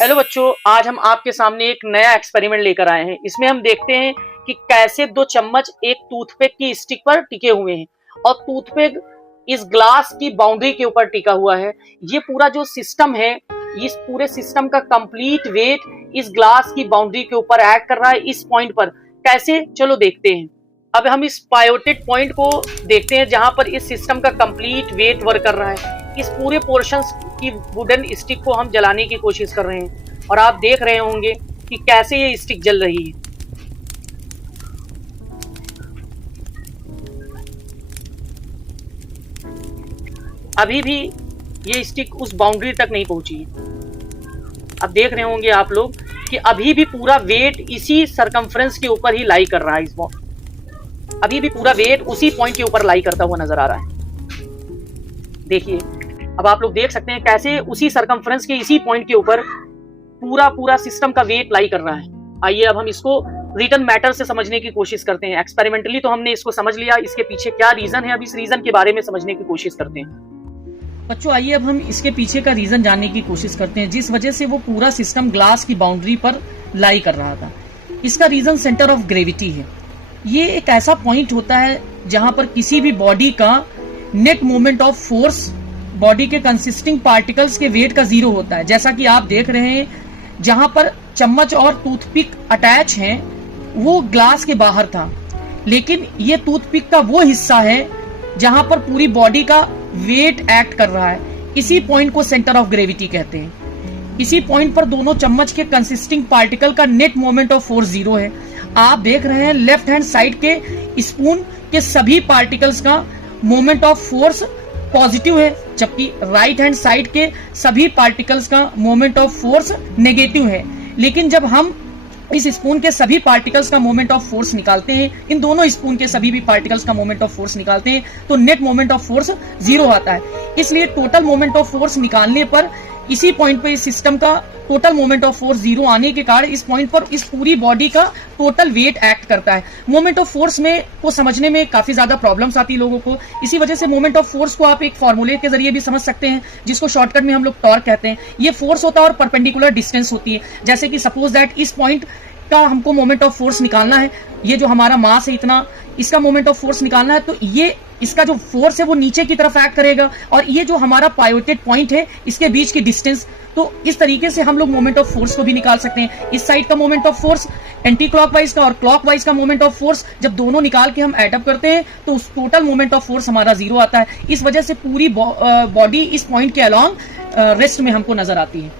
Hello बच्चों, आज हम आपके सामने एक नया एक्सपेरिमेंट लेकर आए हैं। इसमें हम देखते हैं कि कैसे दो चम्मच एक टूथपिक की स्टिक पर टिके हुए हैं और टूथपिक इस ग्लास की बाउंड्री के ऊपर टिका हुआ है। ये पूरा जो सिस्टम है, इस पूरे सिस्टम का कंप्लीट वेट इस ग्लास की बाउंड्री के ऊपर एक्ट कर रहा है। इस पॉइंट पर कैसे, चलो देखते हैं। अब हम इस पायोटेड पॉइंट को देखते हैं जहां पर इस सिस्टम का कंप्लीट वेट वर्क कर रहा है। इस पूरे पोर्शंस की वुडन स्टिक को हम जलाने की कोशिश कर रहे हैं और आप देख रहे होंगे कि कैसे ये स्टिक जल रही है। अभी भी ये स्टिक उस बाउंड्री तक नहीं पहुंची है। अब देख रहे होंगे आप लोग कि अभी भी पूरा वेट इसी सरकमफ्रेंस के ऊपर ही लाई कर रहा है। अभी भी पूरा वेट उसी पॉइंट के ऊपर लाई करता हुआ नजर आ रहा है। देखिए, अब आप लोग देख सकते हैं कैसे उसी सरकमफ्रेंस के इसी पॉइंट के ऊपर पूरा सिस्टम का वेट लाई कर रहा है। आइए अब हम इसको रिटर्न मैटर से समझने की कोशिश करते हैं। एक्सपेरिमेंटली तो हमने इसको समझ लिया, इसके पीछे क्या रीजन है, अब इस रीजन के बारे में समझने की कोशिश करते हैं। बच्चों, आइए अब हम इसके पीछे का रीजन जानने की कोशिश करते हैं, जिस वजह से वो पूरा सिस्टम ग्लास की बाउंड्री पर लाई कर रहा था। इसका रीजन सेंटर ऑफ ग्रेविटी है। ये एक ऐसा पॉइंट होता है जहां पर किसी भी बॉडी का net moment of force body के कंसिस्टिंग पार्टिकल्स के वेट का जीरो होता है। जैसा कि आप देख रहे हैं, जहां पर चम्मच और टूथपिक अटैच हैं, वो ग्लास के बाहर था, लेकिन ये टूथपिक का वो हिस्सा है जहां पर पूरी बॉडी का वेट एक्ट कर रहा है। इसी पॉइंट को सेंटर ऑफ ग्रेविटी कहते हैं। इसी पॉइंट पर दोनों चम्मच के कंसिस्टिंग पार्टिकल का net moment of force zero है। आप देख रहे हैं लेफ्ट हैंड साइड के स्पून के सभी पार्टिकल्स का मोमेंट ऑफ फोर्स पॉजिटिव है, जबकि राइट हैंड साइड के सभी पार्टिकल्स का मोमेंट ऑफ फोर्स नेगेटिव है। लेकिन जब हम इस स्पून के सभी पार्टिकल्स का मोमेंट ऑफ फोर्स निकालते हैं, इन दोनों स्पून के सभी भी पार्टिकल्स का मोमेंट ऑफ फोर्स निकालते हैं, तो net moment of force zero आता है। इसलिए टोटल मोमेंट ऑफ फोर्स निकालने पर इसी पॉइंट पर इस सिस्टम का total moment of force zero आने के कारण इस पॉइंट पर इस पूरी बॉडी का टोटल वेट एक्ट करता है। मोमेंट ऑफ फोर्स में को समझने में काफी ज्यादा प्रॉब्लम्स आती है लोगों को। इसी वजह से मोमेंट ऑफ फोर्स को आप एक फॉर्मूले के जरिए भी समझ सकते हैं, जिसको शॉर्टकट में हम लोग टॉर्क कहते हैं। ये फोर्स होता है और परपेंडिकुलर डिस्टेंस होती है। जैसे कि सपोज दैट इस पॉइंट का हमको मोमेंट ऑफ फोर्स निकालना है, ये जो हमारा मास है इतना, इसका मोमेंट ऑफ फोर्स निकालना है, तो ये इसका जो फोर्स है वो नीचे की तरफ एक्ट करेगा, और ये जो हमारा पायोटेड पॉइंट है इसके बीच की डिस्टेंस। तो इस तरीके से हम लोग मोमेंट ऑफ फोर्स को भी निकाल सकते हैं। इस साइड का moment of force, anti clockwise का और क्लॉकवाइज का मोमेंट ऑफ फोर्स, जब दोनों निकाल के हम एड अप करते हैं तो उस टोटल मोमेंट ऑफ फोर्स हमारा जीरो आता है। इस वजह से पूरी बॉडी इस पॉइंट के अलॉन्ग रेस्ट में हमको नजर आती है।